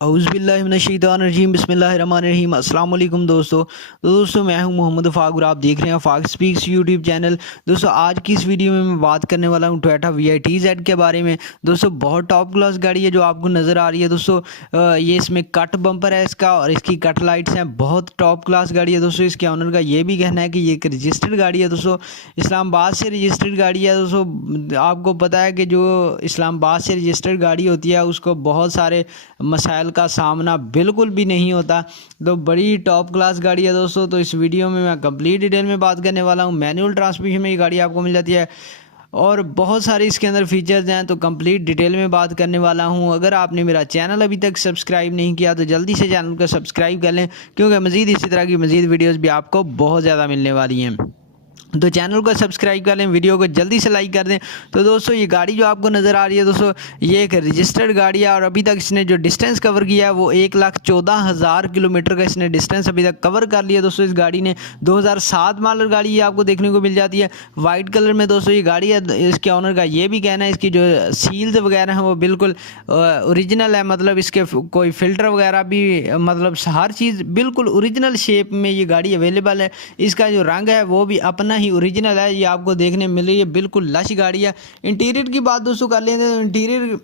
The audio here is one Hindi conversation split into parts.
औज़ुबिल्लाहिमिनश्शैतानिर्रजीम बिस्मिल्लाहिर्रहमानिर्रहीम अस्सलाम वालेकुम दोस्तों मैं हूं मोहम्मद फ़ाग और आप देख रहे हैं फ़ाग स्पीक्स यूट्यूब चैनल। दोस्तों आज की इस वीडियो में मैं बात करने वाला हूं टोयोटा VITZ के बारे में। दोस्तों बहुत टॉप क्लास गाड़ी है जो आपको नज़र आ रही है। दोस्तों ये इसमें कट बम्पर है इसका और इसकी कट लाइट्स हैं। बहुत टॉप क्लास गाड़ी है दोस्तों। इसके ऑनर का ये भी कहना है कि ये एक रजिस्टर्ड गाड़ी है दोस्तों, इस्लामाबाद से रजिस्टर्ड गाड़ी है। दोस्तों आपको पता है कि जो इस्लामाबाद से रजिस्टर्ड गाड़ी होती है उसको बहुत सारे मसाइल का सामना बिल्कुल भी नहीं होता। तो बड़ी टॉप क्लास गाड़ी है दोस्तों। तो इस वीडियो में मैं कंप्लीट डिटेल में बात करने वाला हूँ। मैनुअल ट्रांसमिशन में ये गाड़ी आपको मिल जाती है और बहुत सारे इसके अंदर फीचर्स हैं, तो कंप्लीट डिटेल में बात करने वाला हूं। अगर आपने मेरा चैनल अभी तक सब्सक्राइब नहीं किया तो जल्दी से चैनल को सब्सक्राइब कर लें, क्योंकि मज़ीद इसी तरह की मज़ीद वीडियोस भी आपको बहुत ज़्यादा मिलने वाली हैं। तो चैनल को सब्सक्राइब कर लें, वीडियो को जल्दी से लाइक कर दें। तो दोस्तों ये गाड़ी जो आपको नज़र आ रही है दोस्तों, ये एक रजिस्टर्ड गाड़ी है और अभी तक इसने जो डिस्टेंस कवर किया है वो 1,14,000 किलोमीटर का इसने डिस्टेंस अभी तक कवर कर लिया दोस्तों। इस गाड़ी ने 2007 मॉडल गाड़ी ये आपको देखने को मिल जाती है वाइट कलर में दोस्तों ये गाड़ी है। इसके ऑनर का ये भी कहना है इसकी जो सील्स वगैरह हैं वो बिल्कुल ओरिजिनल है, मतलब इसके कोई फ़िल्टर वगैरह भी, मतलब हर चीज़ बिल्कुल ओरिजिनल शेप में ये गाड़ी अवेलेबल है। इसका जो रंग है वो भी अपना ही ओरिजिनल है, ये आपको देखने मिल रही है, बिल्कुल लश गाड़ी है। इंटीरियर की बात दोस्तों कर लेते हैं तो इंटीरियर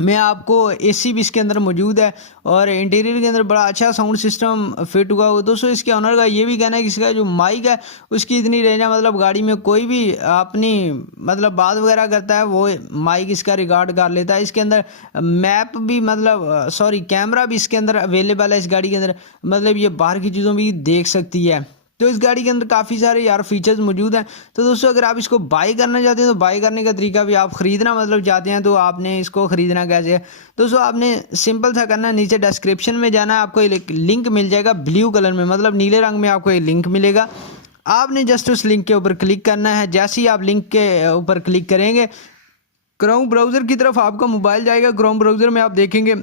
में आपको AC भी इसके अंदर मौजूद है और इंटीरियर के अंदर बड़ा अच्छा साउंड सिस्टम फिट हुआ हो दोस्तों। इसके ऑनर का ये भी कहना है कि इसका जो माइक है उसकी इतनी रेंज है, मतलब गाड़ी में कोई भी अपनी मतलब बात वगैरह करता है वो माइक इसका रिकॉर्ड कर लेता है। इसके अंदर मैप भी मतलब कैमरा भी इसके अंदर अवेलेबल है इस गाड़ी के अंदर, मतलब ये बाहर की चीज़ों भी देख सकती है। तो इस गाड़ी के अंदर काफ़ी सारे यार फीचर्स मौजूद हैं। तो दोस्तों अगर आप इसको बाय करना चाहते हैं तो बाय करने का तरीका भी, आप ख़रीदना मतलब चाहते हैं तो आपने इसको ख़रीदना कैसे है दोस्तों, आपने सिंपल सा करना है, नीचे डिस्क्रिप्शन में जाना है, आपको एक लिंक मिल जाएगा ब्लू कलर में, मतलब नीले रंग में आपको एक लिंक मिलेगा। आपने जस्ट उस लिंक के ऊपर क्लिक करना है। जैसे ही आप लिंक के ऊपर क्लिक करेंगे क्रोम ब्राउज़र की तरफ आपका मोबाइल जाएगा। क्रोम ब्राउज़र में आप देखेंगे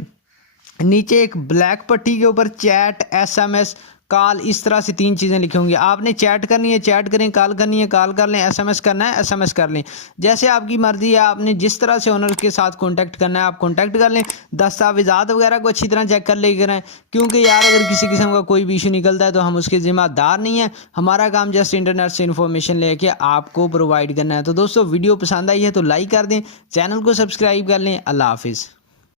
नीचे एक ब्लैक पट्टी के ऊपर चैट, SMS, कॉल, इस तरह से 3 चीज़ें लिखी होंगी। आपने चैट करनी है चैट करें, कॉल करनी है कॉल कर लें, SMS करना है SMS कर लें, जैसे आपकी मर्ज़ी है। आपने जिस तरह से ओनर के साथ कांटेक्ट करना है आप कांटेक्ट कर लें। दस्तावेज़ात वगैरह को अच्छी तरह चेक कर लेकर आएँ, क्योंकि यार अगर किसी किस्म का कोई भी इशू निकलता है तो हम उसके ज़िम्मेदार नहीं है। हमारा काम जस्ट इंटरनेट से इन्फॉर्मेशन लेके आपको प्रोवाइड करना है। तो दोस्तों वीडियो पसंद आई है तो लाइक कर दें, चैनल को सब्सक्राइब कर लें। अल्लाह हाफिज़।